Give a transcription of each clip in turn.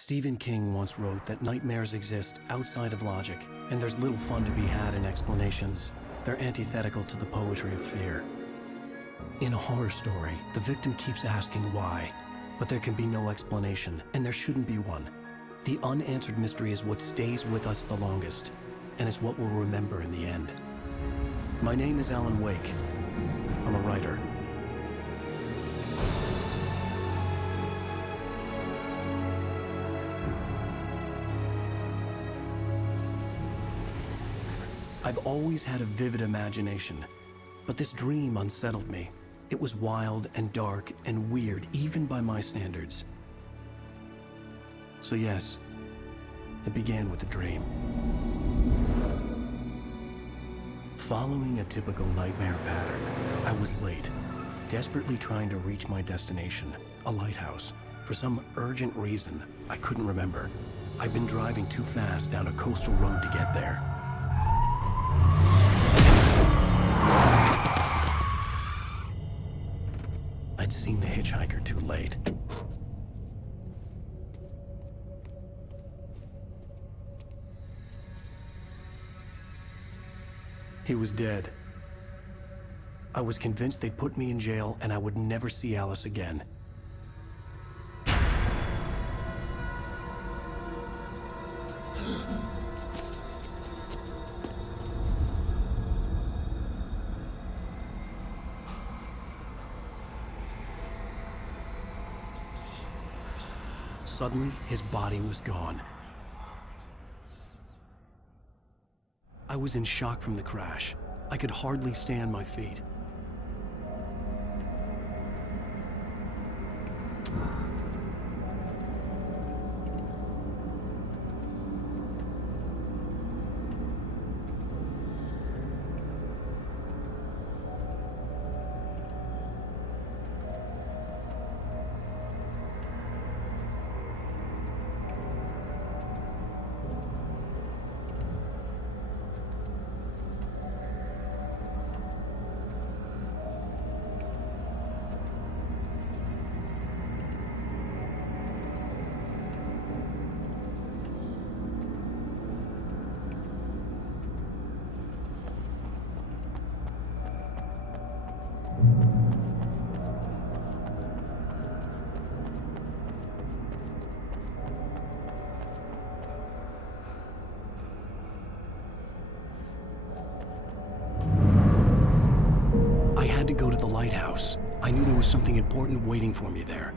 Stephen King once wrote that nightmares exist outside of logic, and there's little fun to be had in explanations. They're antithetical to the poetry of fear. In a horror story, the victim keeps asking why, but there can be no explanation, and there shouldn't be one. The unanswered mystery is what stays with us the longest, and it's what we'll remember in the end. My name is Alan Wake. I'm a writer. I've always had a vivid imagination, but this dream unsettled me. It was wild and dark and weird, even by my standards. So yes, it began with a dream. Following a typical nightmare pattern, I was late, desperately trying to reach my destination, a lighthouse. For some urgent reason, I couldn't remember. I'd been driving too fast down a coastal road to get there. I'd seen the hitchhiker too late. He was dead. I was convinced they'd put me in jail and I would never see Alice again. Suddenly, his body was gone. I was in shock from the crash. I could hardly stay on my feet. To go to the lighthouse. I knew there was something important waiting for me there.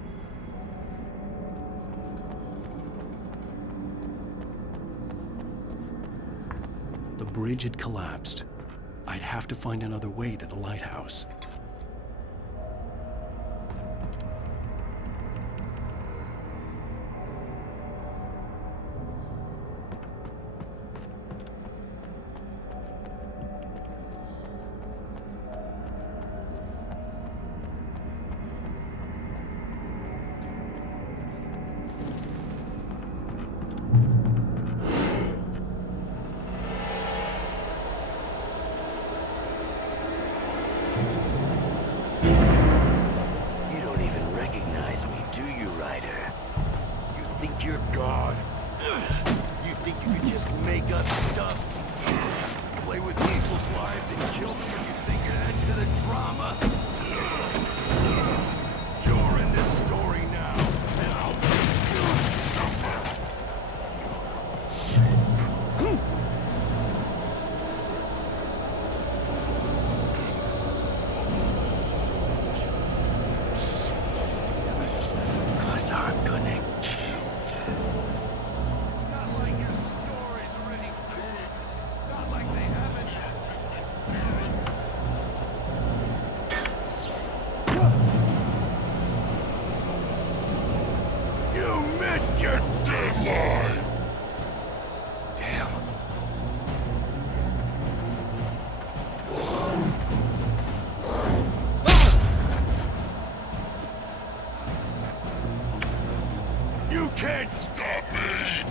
The bridge had collapsed. I'd have to find another way to the lighthouse. You're God. You think you could just make up stuff? Play with people's lives and kill them when you think it adds to the drama? You're in this story now, and I'll make you suffer. Cause I'm gonna your deadline! Damn. You can't stop me!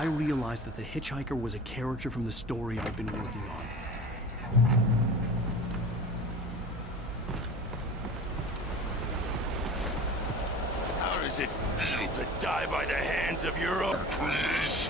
I realized that the hitchhiker was a character from the story I'd been working on. How does it feel to die by the hands of your own? Please.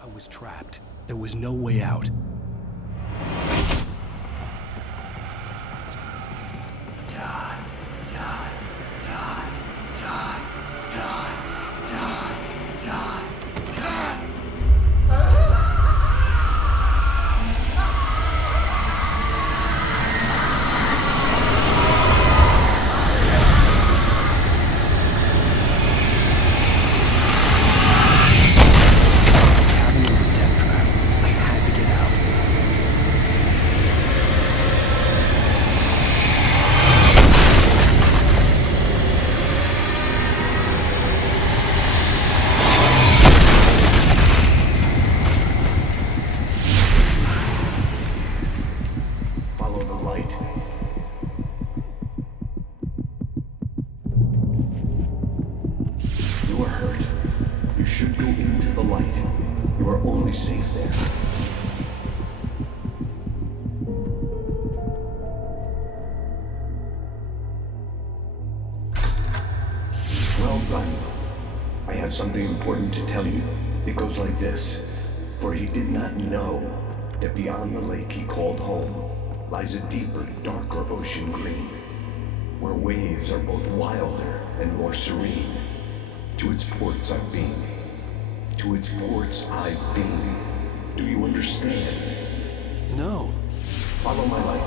I was trapped. There was no way out. Safe there. Well done. I have something important to tell you. It goes like this. For he did not know that beyond the lake he called home lies a deeper, darker ocean green, where waves are both wilder and more serene. To its ports I've been. To its ports I've been. Do you understand? No. Follow my light.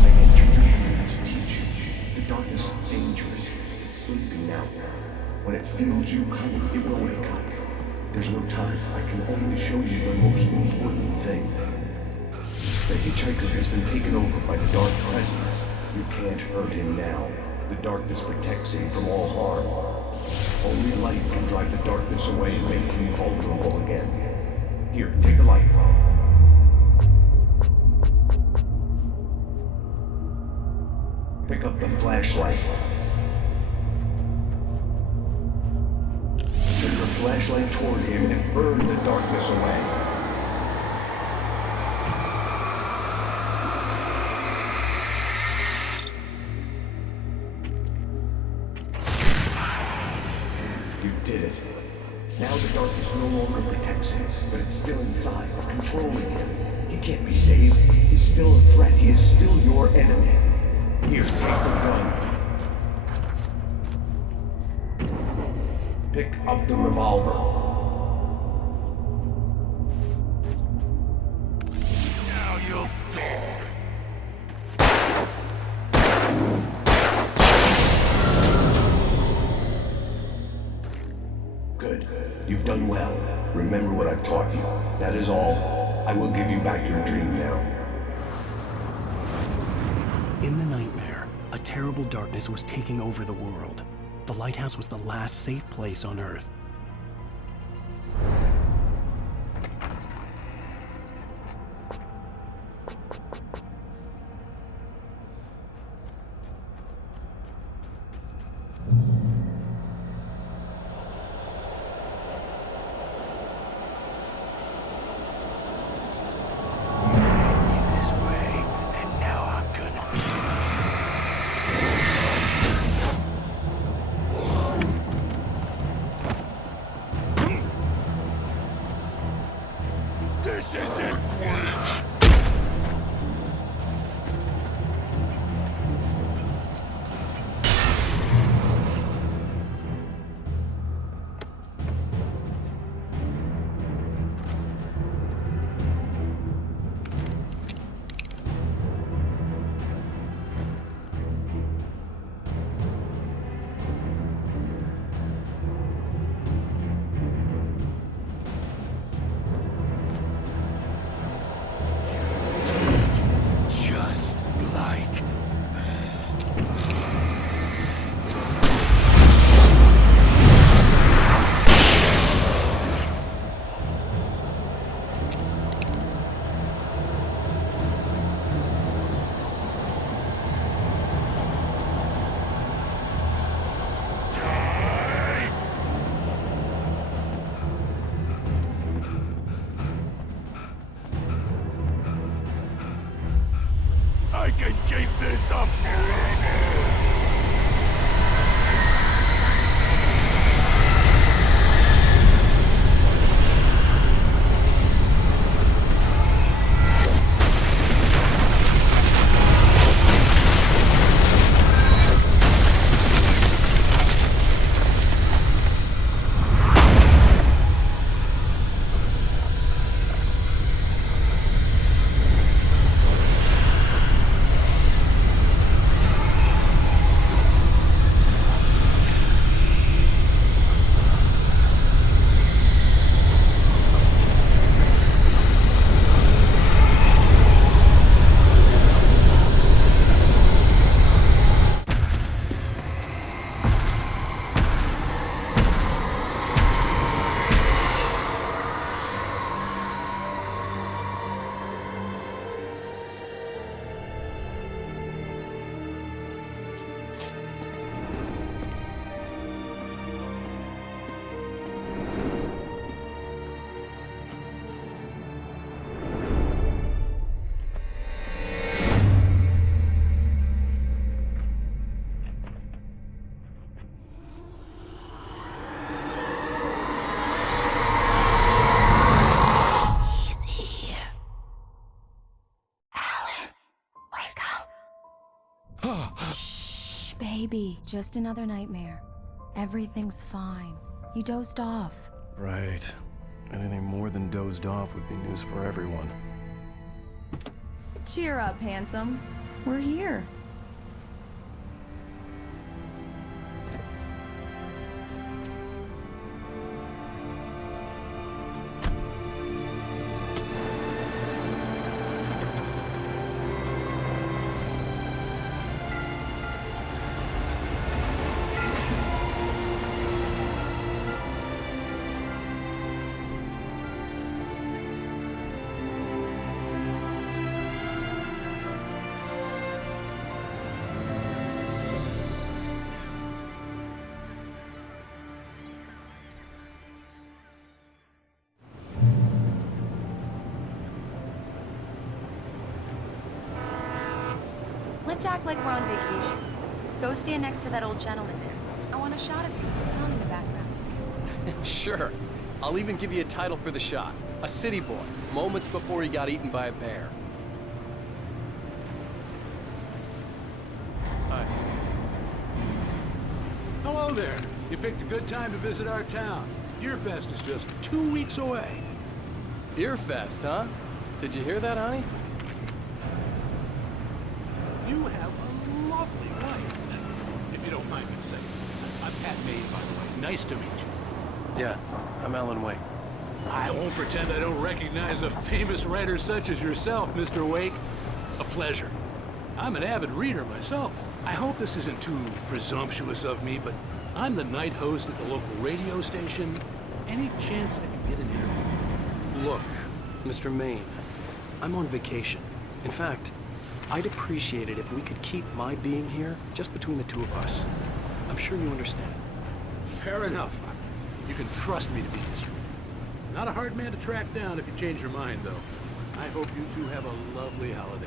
I entered your dream to teach you. The darkness is dangerous. It's sleeping now. When it feels you coming, it will wake up. There's no time. I can only show you the most important thing. The hitchhiker has been taken over by the dark presence. You can't hurt him now. The darkness protects him from all harm. Only light can drive the darkness away and make him vulnerable again. Here, take the light. Pick up the flashlight. Turn your flashlight toward him and burn the darkness away. You did it. Now the darkness no longer protects him, but it's still inside, controlling him. He can't be saved. He's still a threat. He is still your enemy. Here, take the gun. Pick up the revolver. Now you'll die. Good. You've done well. Remember what I've taught you. That is all. I will give you back your dream now. In the nightmare, a terrible darkness was taking over the world. The lighthouse was the last safe place on Earth. This isn't work! I can keep this up forever! Shh, baby. Just another nightmare. Everything's fine. You dozed off. Right. Anything more than dozed off would be news for everyone. Cheer up, handsome. We're here. Let's act like we're on vacation. Go stand next to that old gentleman there. I want a shot of you with the town in the background. Sure. I'll even give you a title for the shot. A city boy, moments before he got eaten by a bear. Hi. Hello there. You picked a good time to visit our town. Deerfest is just 2 weeks away. Deerfest, huh? Did you hear that, honey? You have a lovely wife. If you don't mind me saying. I'm Pat May, by the way. Nice to meet you. Yeah, I'm Alan Wake. I won't pretend I don't recognize a famous writer such as yourself, Mr. Wake. A pleasure. I'm an avid reader myself. I hope this isn't too presumptuous of me, but I'm the night host at the local radio station. Any chance I could get an interview? Look, Mr. Maine, I'm on vacation. In fact, I'd appreciate it if we could keep my being here just between the two of us. I'm sure you understand. Fair enough. You can trust me to be discreet. Not a hard man to track down if you change your mind, though. I hope you two have a lovely holiday.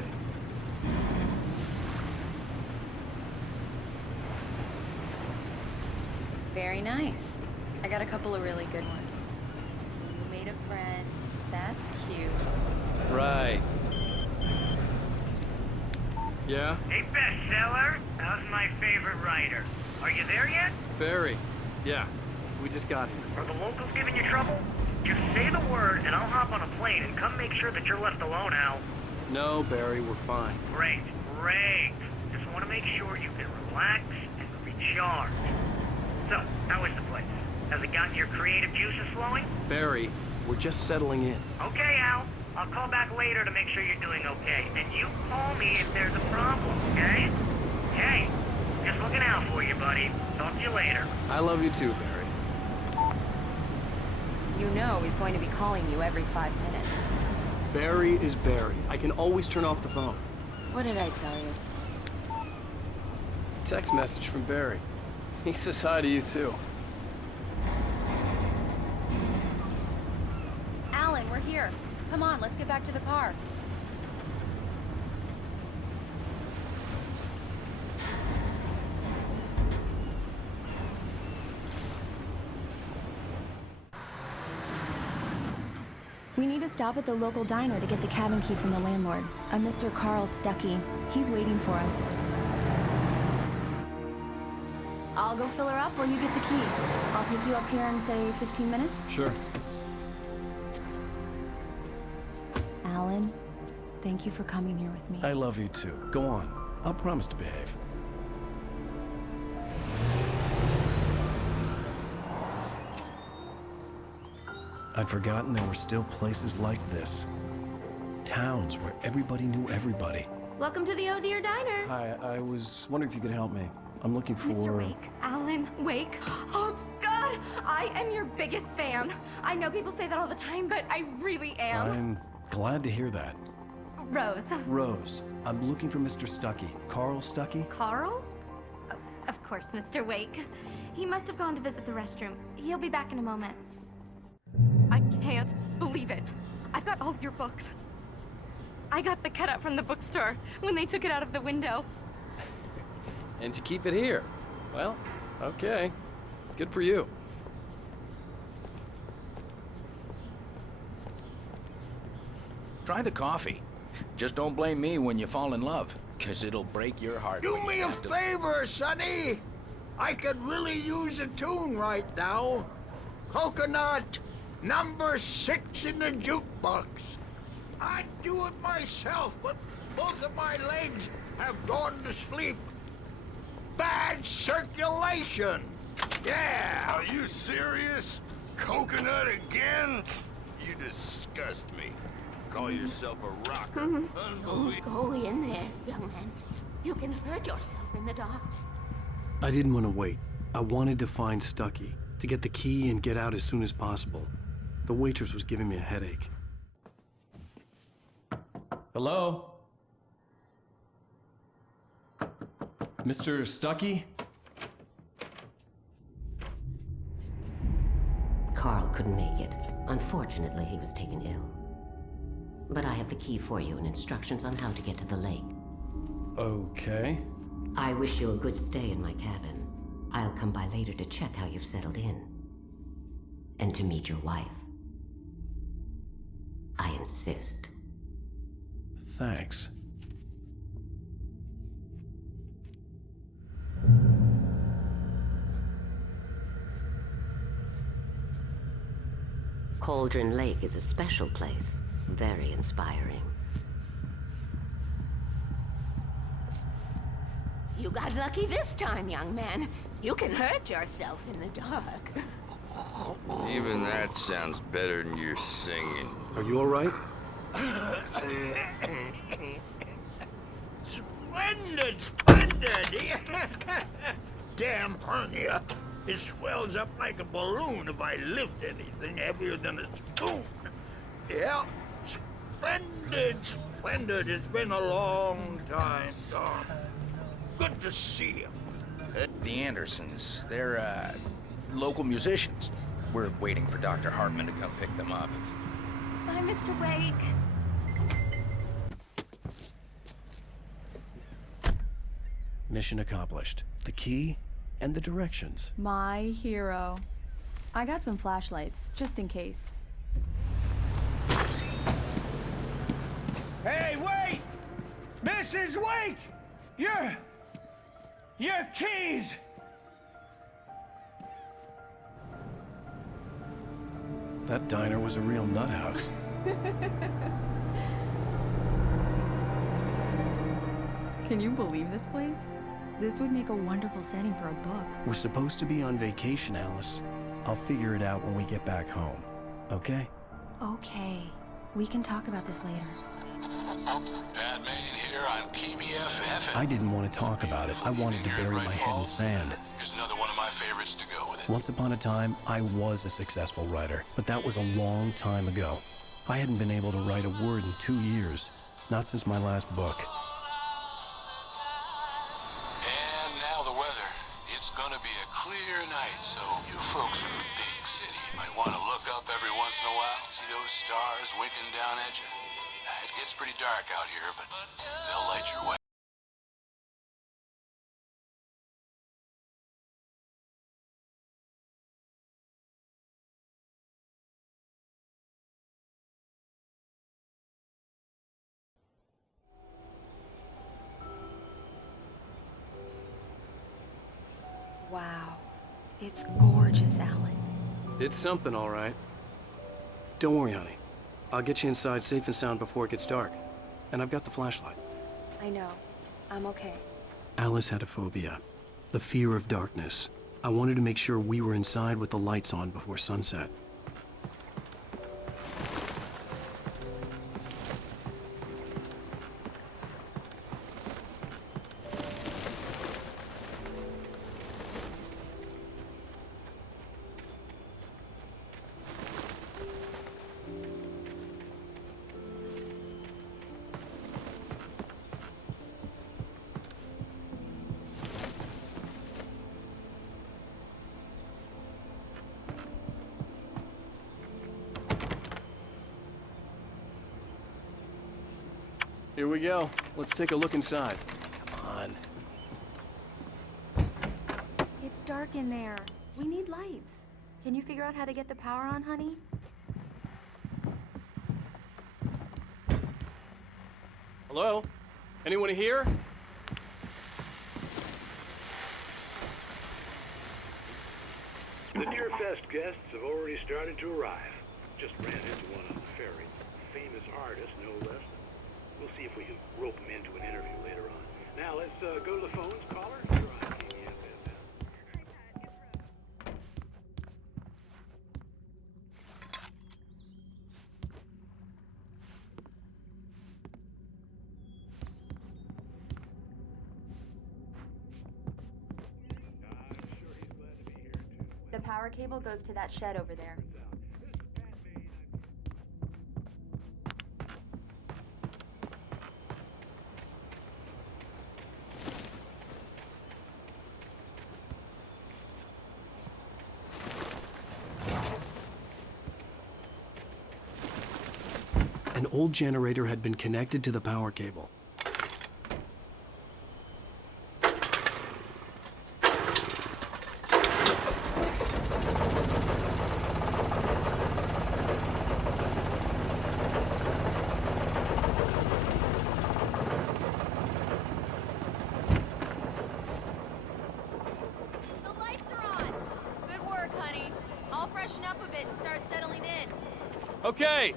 Very nice. I got a couple of really good ones. So you made a friend. That's cute. Right. Yeah? Hey, bestseller, how's my favorite writer? Are you there yet? Barry. Yeah. We just got here. Are the locals giving you trouble? Just say the word and I'll hop on a plane and come make sure that you're left alone, Al. No, Barry, we're fine. Great, great. Just want to make sure you can relax and recharge. So, how is the place? Has it gotten your creative juices flowing? Barry, we're just settling in. Okay, Al. I'll call back later to make sure you're doing okay. And you call me if there's a problem, okay? Hey, just looking out for you, buddy. Talk to you later. I love you too, Barry. You know he's going to be calling you every 5 minutes. Barry is Barry. I can always turn off the phone. What did I tell you? Text message from Barry. He says hi to you too. Alan, we're here. Come on, let's get back to the car. We need to stop at the local diner to get the cabin key from the landlord, a Mr. Carl Stuckey. He's waiting for us. I'll go fill her up while you get the key. I'll pick you up here in, say, 15 minutes? Sure. Alan, thank you for coming here with me. I love you too. Go on. I'll promise to behave. I'd forgotten there were still places like this. Towns where everybody knew everybody. Welcome to the Oh Dear Diner. Hi, I was wondering if you could help me. I'm looking for... Mr. Wake. Alan Wake. Oh, God! I am your biggest fan. I know people say that all the time, but I really am. I'm glad to hear that. Rose. Rose, I'm looking for Mr. Stuckey. Carl Stuckey? Carl? Oh, of course, Mr. Wake. He must have gone to visit the restroom. He'll be back in a moment. I can't believe it. I've got all your books. I got the cutout from the bookstore when they took it out of the window. And you keep it here. Well, okay. Good for you. Try the coffee. Just don't blame me when you fall in love, 'cause it'll break your heart. Do me a favor, Sonny. I could really use a tune right now. Coconut, number 6 in the jukebox. I'd do it myself, but both of my legs have gone to sleep. Bad circulation. Yeah. Are you serious? Coconut again? You disgust me. Call yourself a rocker. Go in there, young man. You can hurt yourself in the dark. I didn't want to wait. I wanted to find Stuckey, to get the key and get out as soon as possible. The waitress was giving me a headache. Hello? Mr. Stuckey? Carl couldn't make it. Unfortunately, he was taken ill. But I have the key for you and instructions on how to get to the lake. Okay. I wish you a good stay in my cabin. I'll come by later to check how you've settled in. And to meet your wife. I insist. Thanks. Cauldron Lake is a special place. Very inspiring. You got lucky this time, young man. You can hurt yourself in the dark. Even that sounds better than your singing. Are you all right? Splendid, splendid! Splendid! Damn hernia. It swells up like a balloon if I lift anything heavier than a spoon. Yeah, splendid, splendid. It's been a long time, Tom. Good to see you. The Andersons, they're, local musicians. We're waiting for Dr. Hartman to come pick them up. Bye, Mr. Wake. Mission accomplished. The key and the directions. My hero. I got some flashlights, just in case. Hey, wait! Mrs. Wake! Your keys! That diner was a real nut house. Can you believe this place? This would make a wonderful setting for a book. We're supposed to be on vacation, Alice. I'll figure it out when we get back home. Okay? Okay. We can talk about this later. Bad man here on KBFF. I didn't want to talk about it. I wanted to bury my head in sand. Here's another one of my favorites to go with it. Once upon a time, I was a successful writer, but that was a long time ago. I hadn't been able to write a word in 2 years, not since my last book. And now the weather. It's gonna be a clear night, so you folks in the big city might want to look up every once in a while, see those stars winking down at you. It gets pretty dark out here, but they'll light your way. Wow. It's gorgeous, Alan. It's something, all right. Don't worry, honey. I'll get you inside safe and sound before it gets dark. And I've got the flashlight. I know. I'm okay. Alice had a phobia, the fear of darkness. I wanted to make sure we were inside with the lights on before sunset. Here we go. Let's take a look inside. Come on. It's dark in there. We need lights. Can you figure out how to get the power on, honey? Hello? Anyone here? The Deerfest guests have already started to arrive. Just ran into one on the ferry. Famous artist, no less. We'll see if we can rope him into an interview later on. Now let's go to the phones. Caller, you're on KBFF. The power cable goes to that shed over there. An old generator had been connected to the power cable. The lights are on! Good work, honey. I'll freshen up a bit and start settling in. Okay.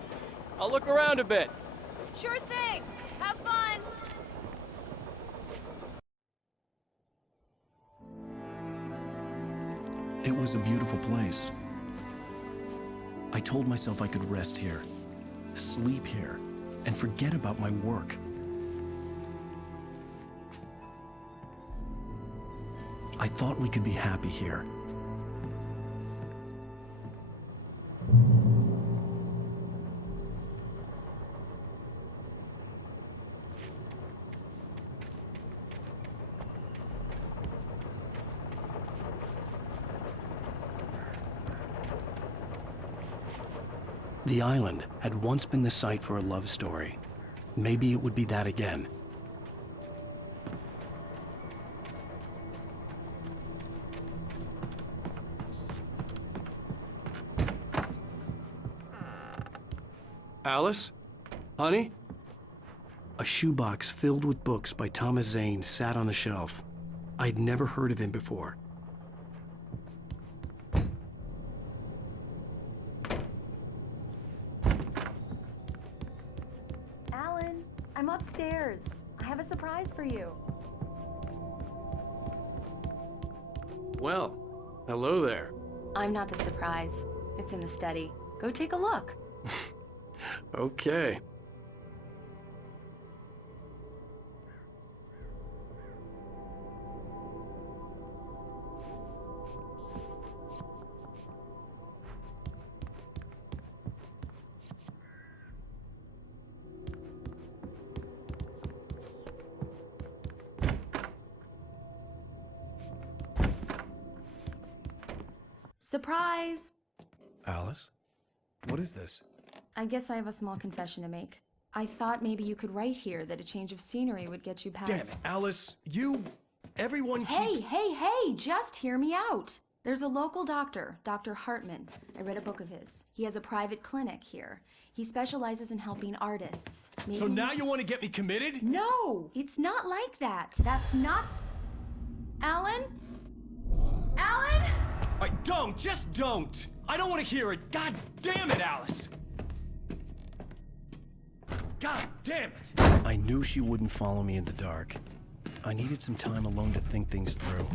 I'll look around a bit. Sure thing! Have fun! It was a beautiful place. I told myself I could rest here, sleep here, and forget about my work. I thought we could be happy here. The island had once been the site for a love story. Maybe it would be that again. Alice? Honey? A shoebox filled with books by Thomas Zane sat on the shelf. I'd never heard of him before. Alan, I'm upstairs. I have a surprise for you. Well, hello there. I'm not the surprise. It's in the study. Go take a look. Okay. Surprise! Alice? What is this? I guess I have a small confession to make. I thought maybe you could write here that a change of scenery would get you past... Damn it, Alice, everyone keeps... Hey, just hear me out. There's a local doctor, Dr. Hartman. I read a book of his. He has a private clinic here. He specializes in helping artists. Maybe... So now you want to get me committed? No, it's not like that. That's not... Alan? Alan? Just don't! I don't want to hear it! God damn it, Alice! God damn it! I knew she wouldn't follow me in the dark. I needed some time alone to think things through.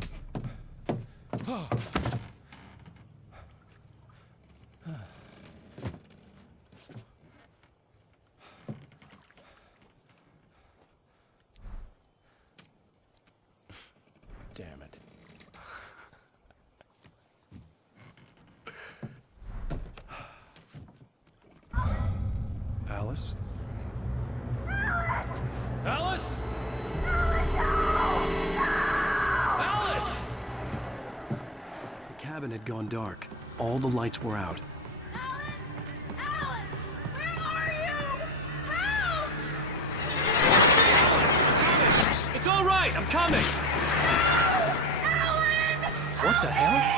Damn it. Alice? Alice? Alice! The cabin had gone dark. All the lights were out. Alan! Where are you? Help! It's all right, I'm coming! Alan! What the hell?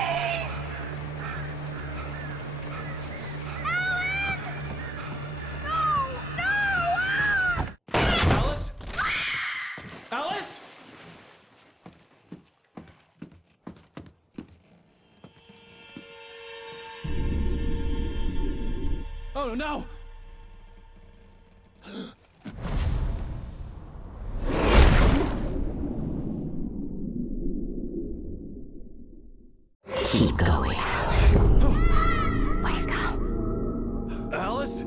Alice? Alice? Oh no! Keep going. Wake up. Alice?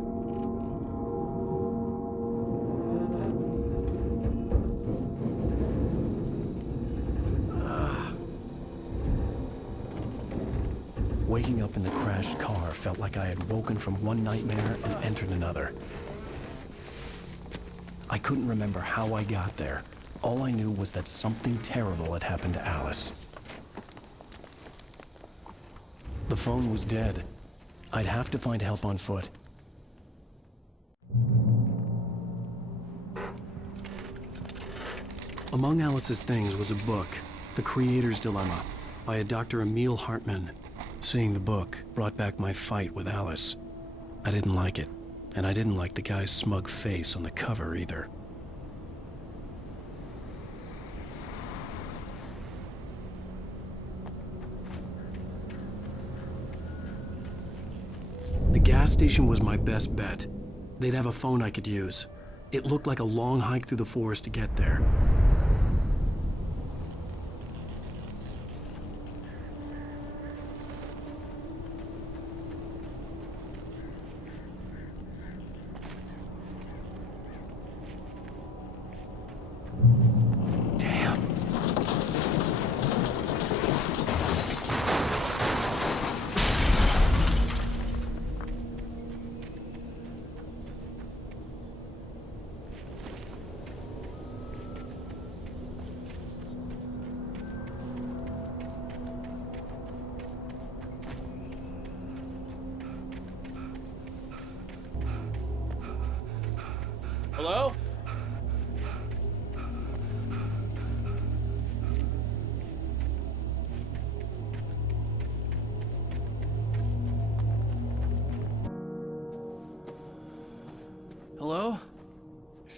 Waking up in the crashed car felt like I had woken from one nightmare and entered another. I couldn't remember how I got there. All I knew was that something terrible had happened to Alice. The phone was dead. I'd have to find help on foot. Among Alice's things was a book, The Creator's Dilemma, by a Dr. Emil Hartman. Seeing the book brought back my fight with Alice. I didn't like it, and I didn't like the guy's smug face on the cover either. The gas station was my best bet. They'd have a phone I could use. It looked like a long hike through the forest to get there.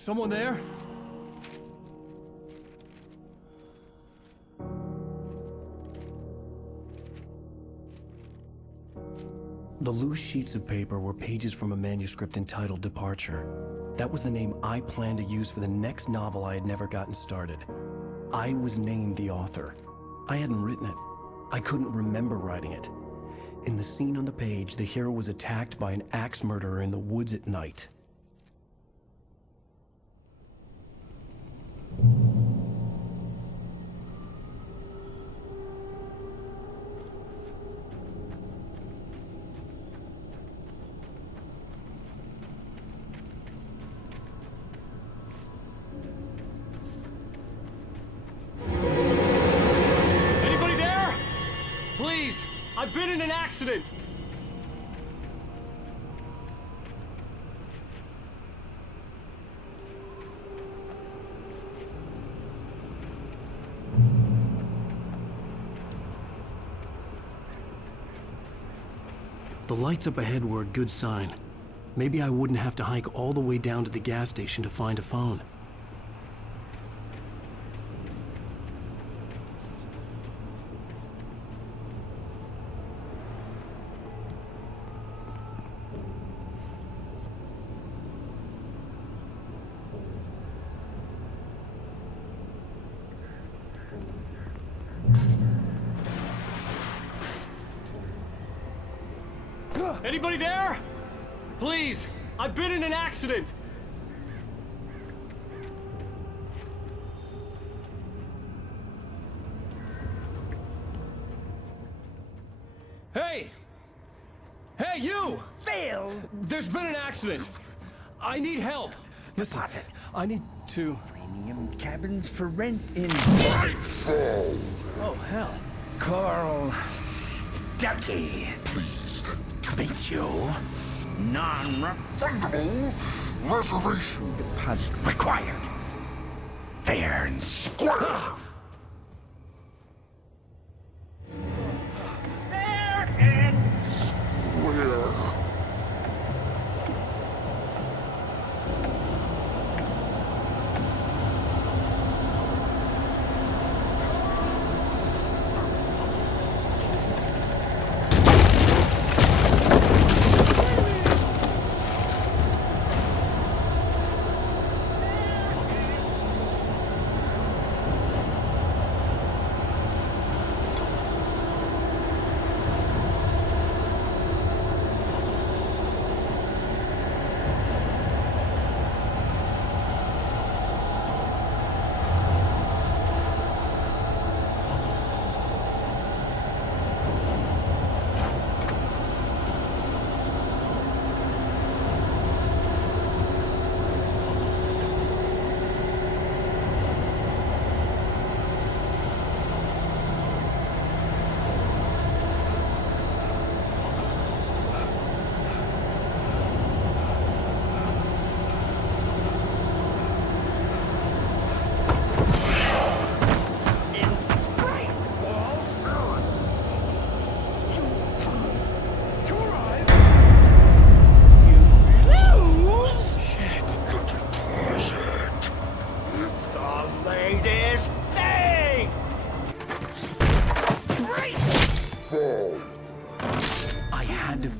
someone there? The loose sheets of paper were pages from a manuscript entitled Departure. That was the name I planned to use for the next novel I had never gotten started. I was named the author. I hadn't written it. I couldn't remember writing it. In the scene on the page, the hero was attacked by an axe murderer in the woods at night. Anybody there? Please, I've been in an accident. The lights up ahead were a good sign. Maybe I wouldn't have to hike all the way down to the gas station to find a phone. Anybody there? Please, I've been in an accident. Hey! Hey, you! Phil! There's been an accident. I need help. Listen, Deposit. I need to... Premium cabins for rent in Nightfall! Oh, hell. Carl Stuckey. Pleased To meet you. Non-refundable reservation deposit required. Fair and square. Fair and square.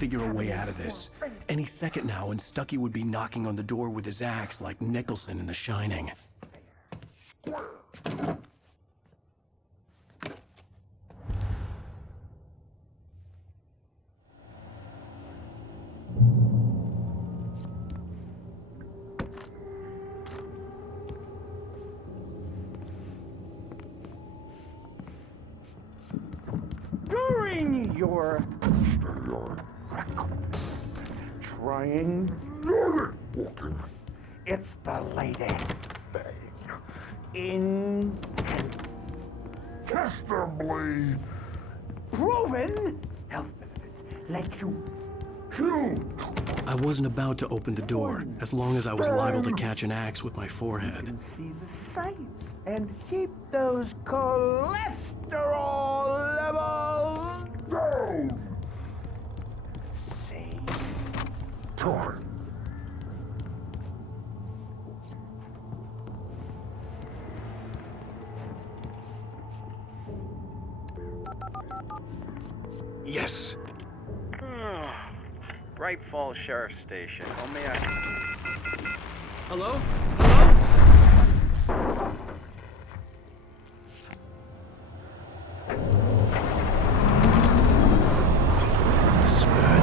Figure a way out of this. Any second now, and Stuckey would be knocking on the door with his axe like Nicholson in The Shining. During your trying Walking. it's the latest thing. Incontestably Proven health benefits let you I wasn't about to open the door, as long as I was liable to catch an axe with my forehead. see the sights and keep those cholesterol levels down. Save Time. Yes. Bright Falls Sheriff's Station. How may I... Hello? Hello? This is bad.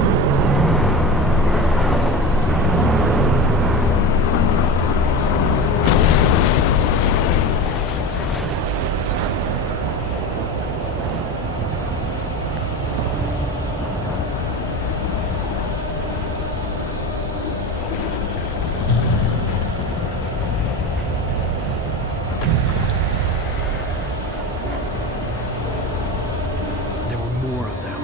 There were more of them.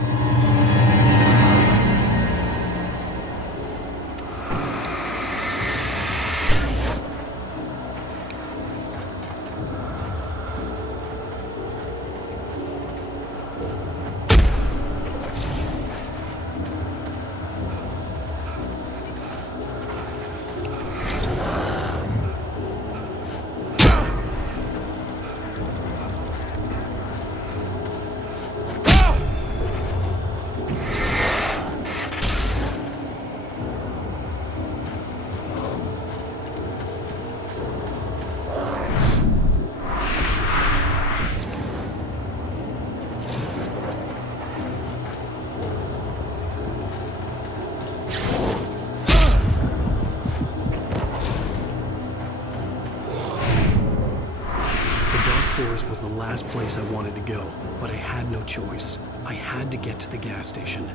Forest was the last place I wanted to go, but I had no choice. I had to get to the gas station.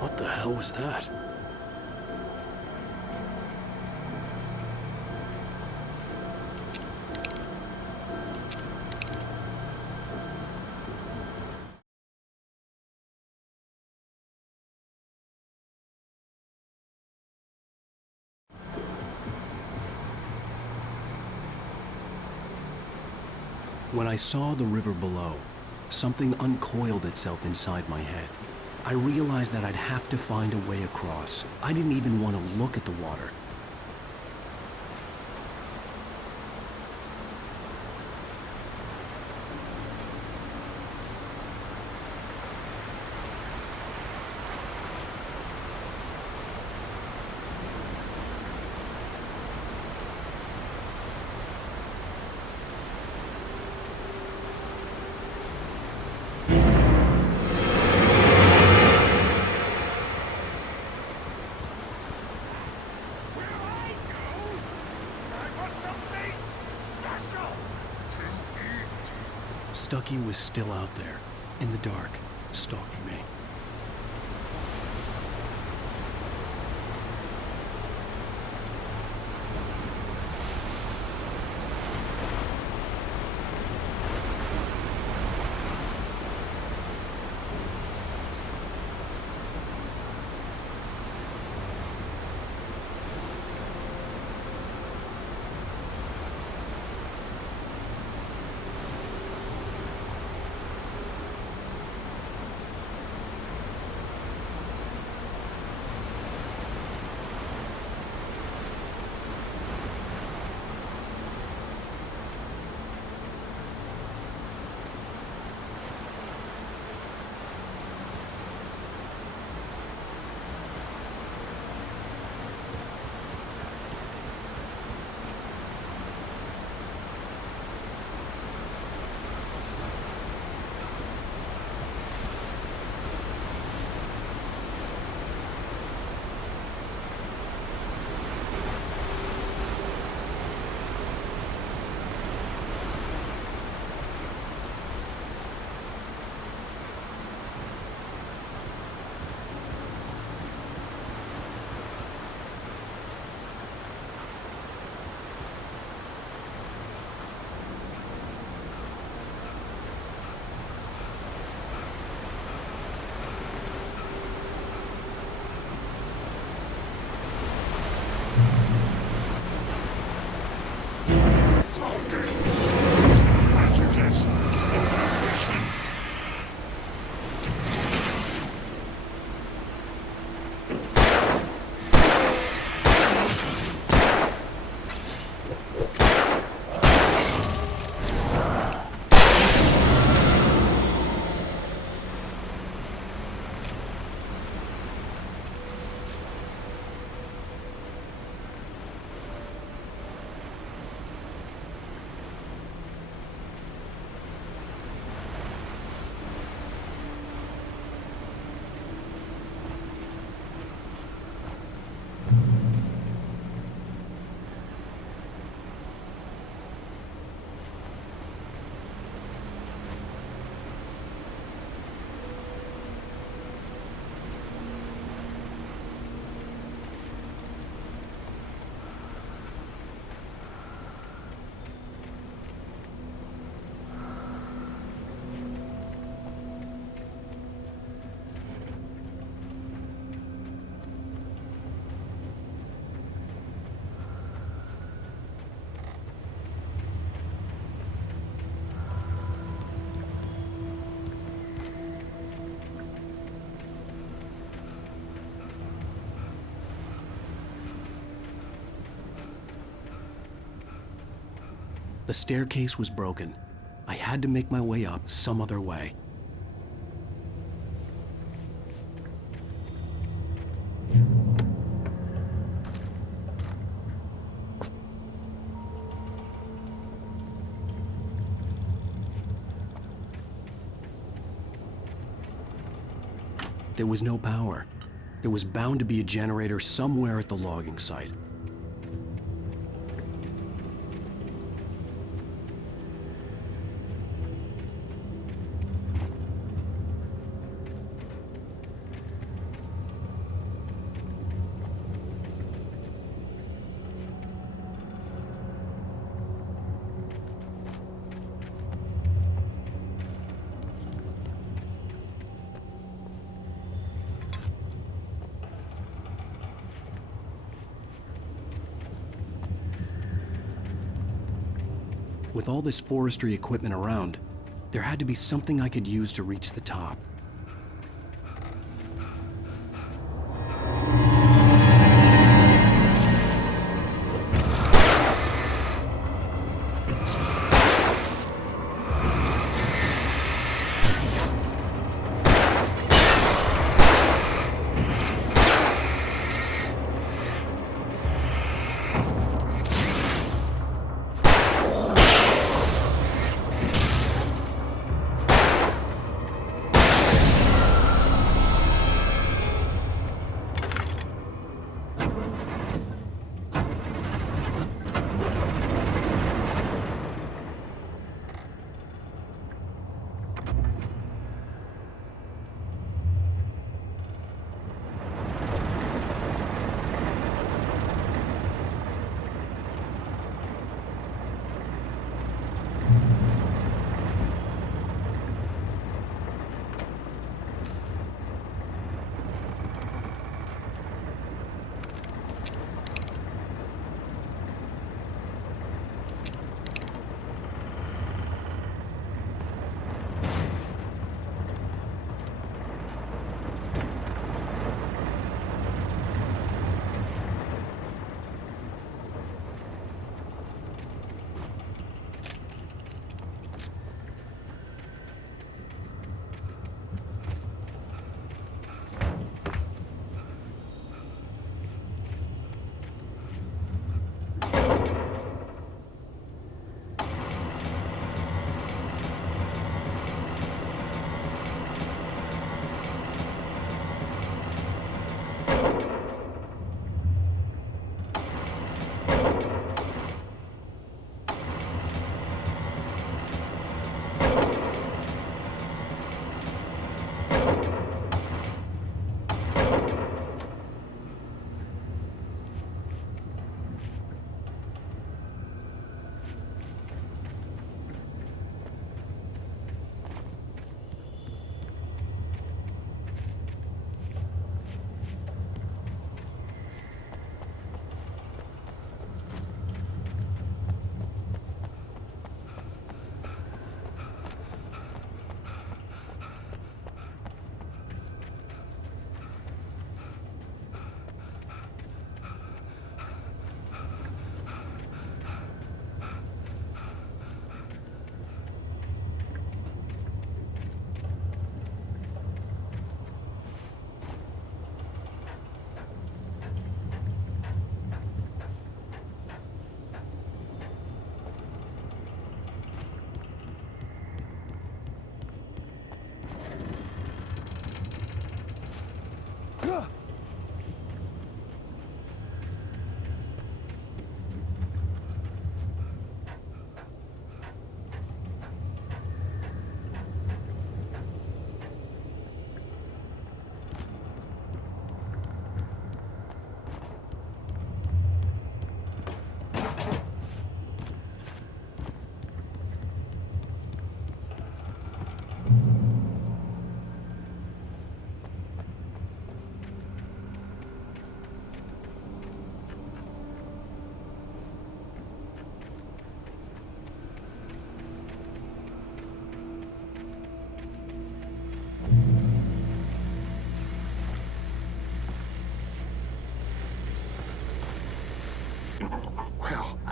What the hell was that? When I saw the river below, something uncoiled itself inside my head. I realized that I'd have to find a way across. I didn't even want to look at the water. Stucky was still out there, in the dark, stalking me. The staircase was broken. I had to make my way up some other way. There was no power. There was bound to be a generator somewhere at the logging site. With all this forestry equipment around, there had to be something I could use to reach the top.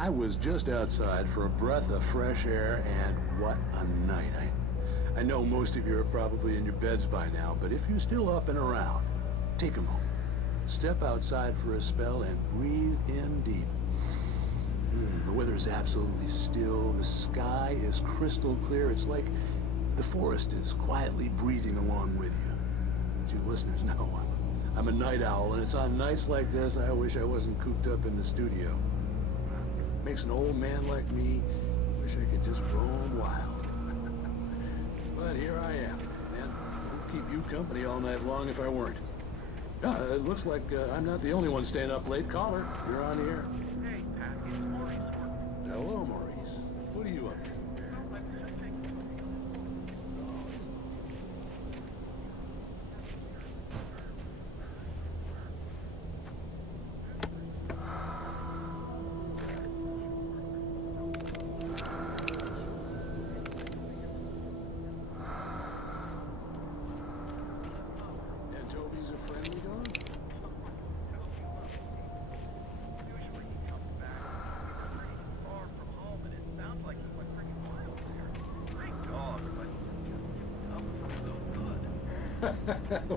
I was just outside for a breath of fresh air, and what a night. I know most of you are probably in your beds by now, but if you're still up and around, take a moment. Step outside for a spell and breathe in deep. The weather is absolutely still. The sky is crystal clear. It's like the forest is quietly breathing along with you. As you listeners know, I'm a night owl, and it's on nights like this I wish I wasn't cooped up in the studio. Makes an old man like me wish I could just roam wild. But here I am, and I'd keep you company all night long if I weren't. It looks like I'm not the only one staying up late. Caller, you're on the air. Hey, Pat, it's Maurice. Hello, Maurice. What are you up to?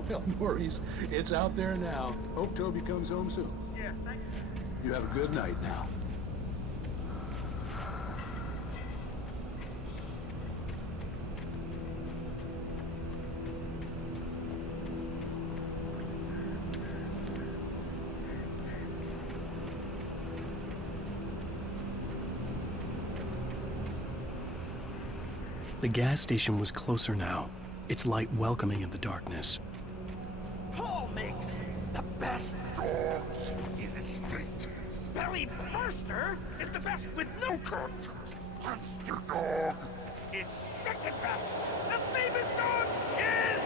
Well, Maurice, it's out there now. Hope Toby comes home soon. Yeah, thank you. You have a good night now. The gas station was closer now, its light welcoming in the darkness. Paul makes the best dogs in the state. Belly Burster is the best with no cut. Monster Dog is second best. The famous dog is...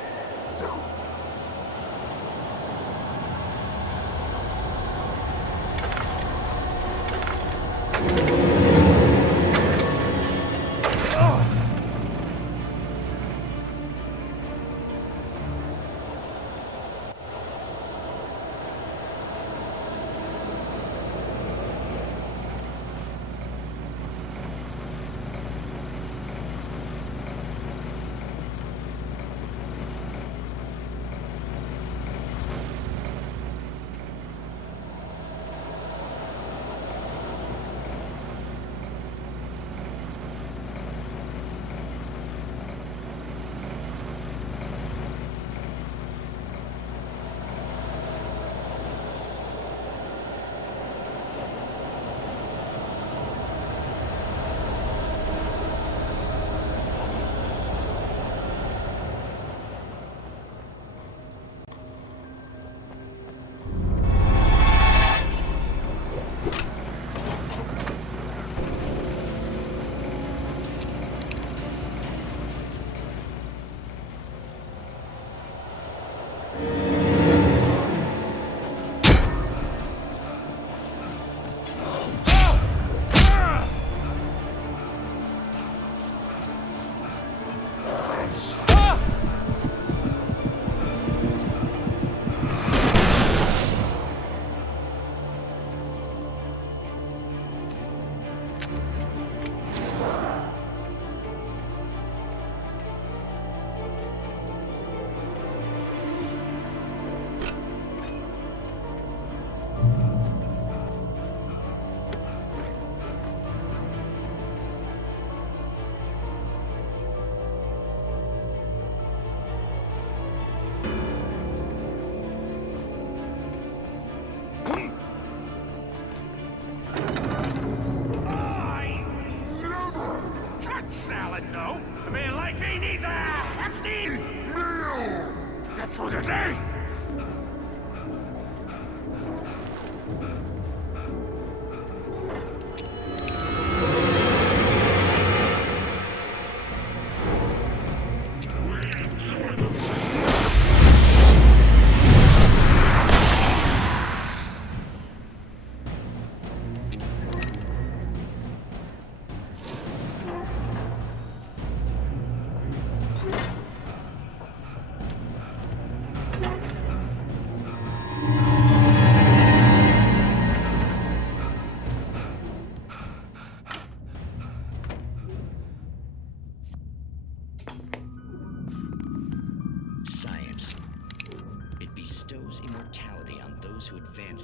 salad, no. A man like me needs a hefty meal. That's for the day.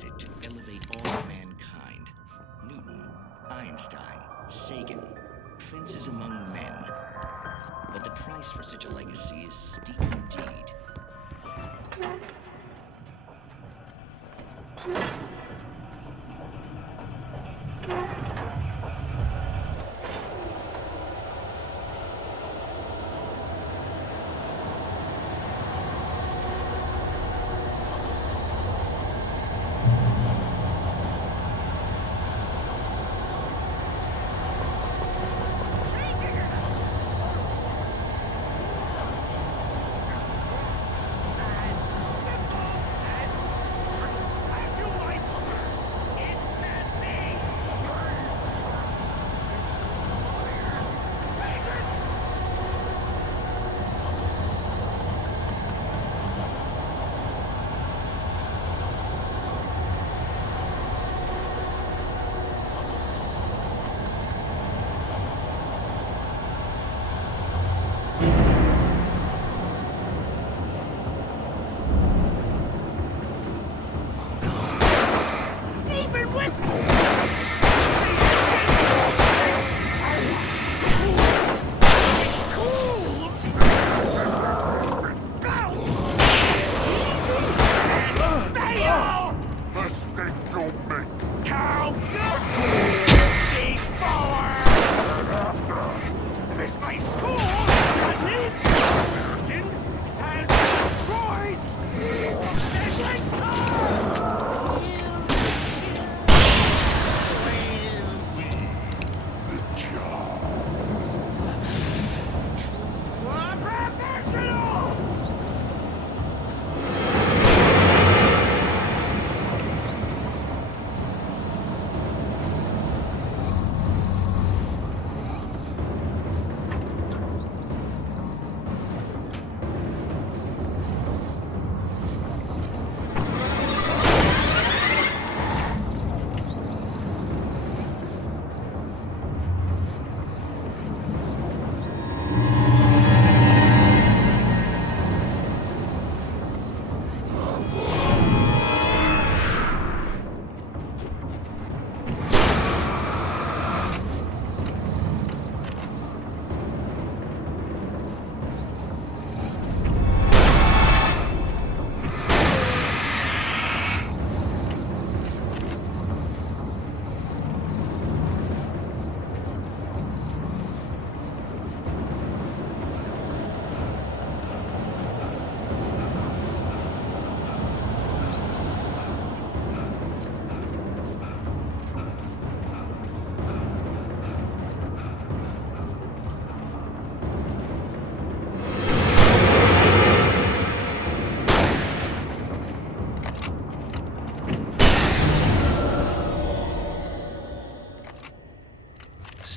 it to elevate all of mankind. Newton, Einstein, Sagan, princes among men. But the price for such a legacy is steep indeed.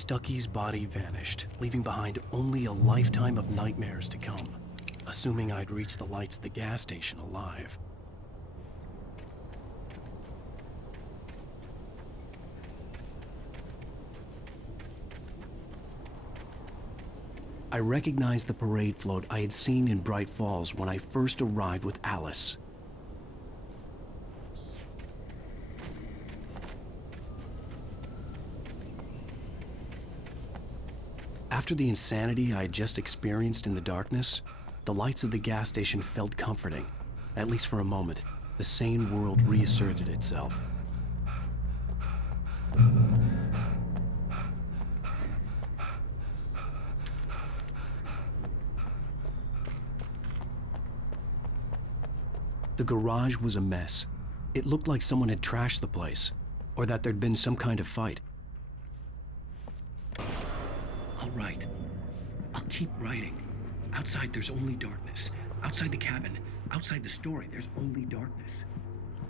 Stucky's body vanished, leaving behind only a lifetime of nightmares to come, assuming I'd reached the lights of the gas station alive. I recognized the parade float I had seen in Bright Falls when I first arrived with Alice. After the insanity I had just experienced in the darkness, the lights of the gas station felt comforting. At least for a moment, the sane world reasserted itself. The garage was a mess. It looked like someone had trashed the place, or that there'd been some kind of fight. I'll write. I'll keep writing. Outside, there's only darkness. Outside the cabin, outside the story, there's only darkness.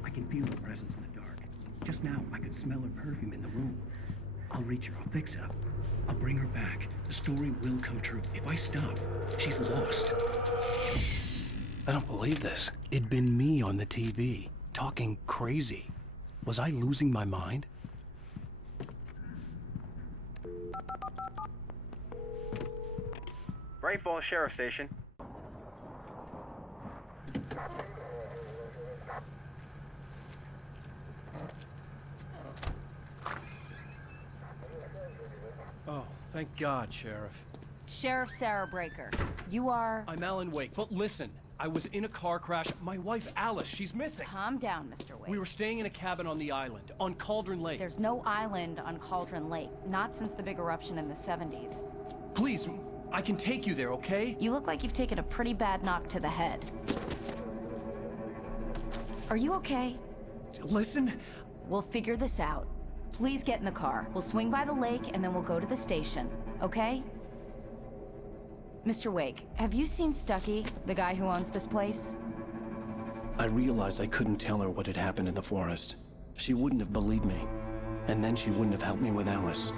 I can feel her presence in the dark. Just now, I could smell her perfume in the room. I'll reach her. I'll fix it up. I'll bring her back. The story will come true. If I stop, she's lost. I don't believe this. It'd been me on the TV, talking crazy. Was I losing my mind? Bright Falls Sheriff Station. Thank God, Sheriff. Sheriff Sarah Breaker. You are... I'm Alan Wake, but listen. I was in a car crash. My wife, Alice, she's missing. Calm down, Mr. Wake. We were staying in a cabin on the island, on Cauldron Lake. There's no island on Cauldron Lake. Not since the big eruption in the 70s. Please, I can take you there, okay? You look like you've taken a pretty bad knock to the head. Are you okay? Listen. We'll figure this out. Please get in the car. We'll swing by the lake and then we'll go to the station, okay? Mr. Wake, have you seen Stucky, the guy who owns this place? I realized I couldn't tell her what had happened in the forest. She wouldn't have believed me. And then she wouldn't have helped me with Alice.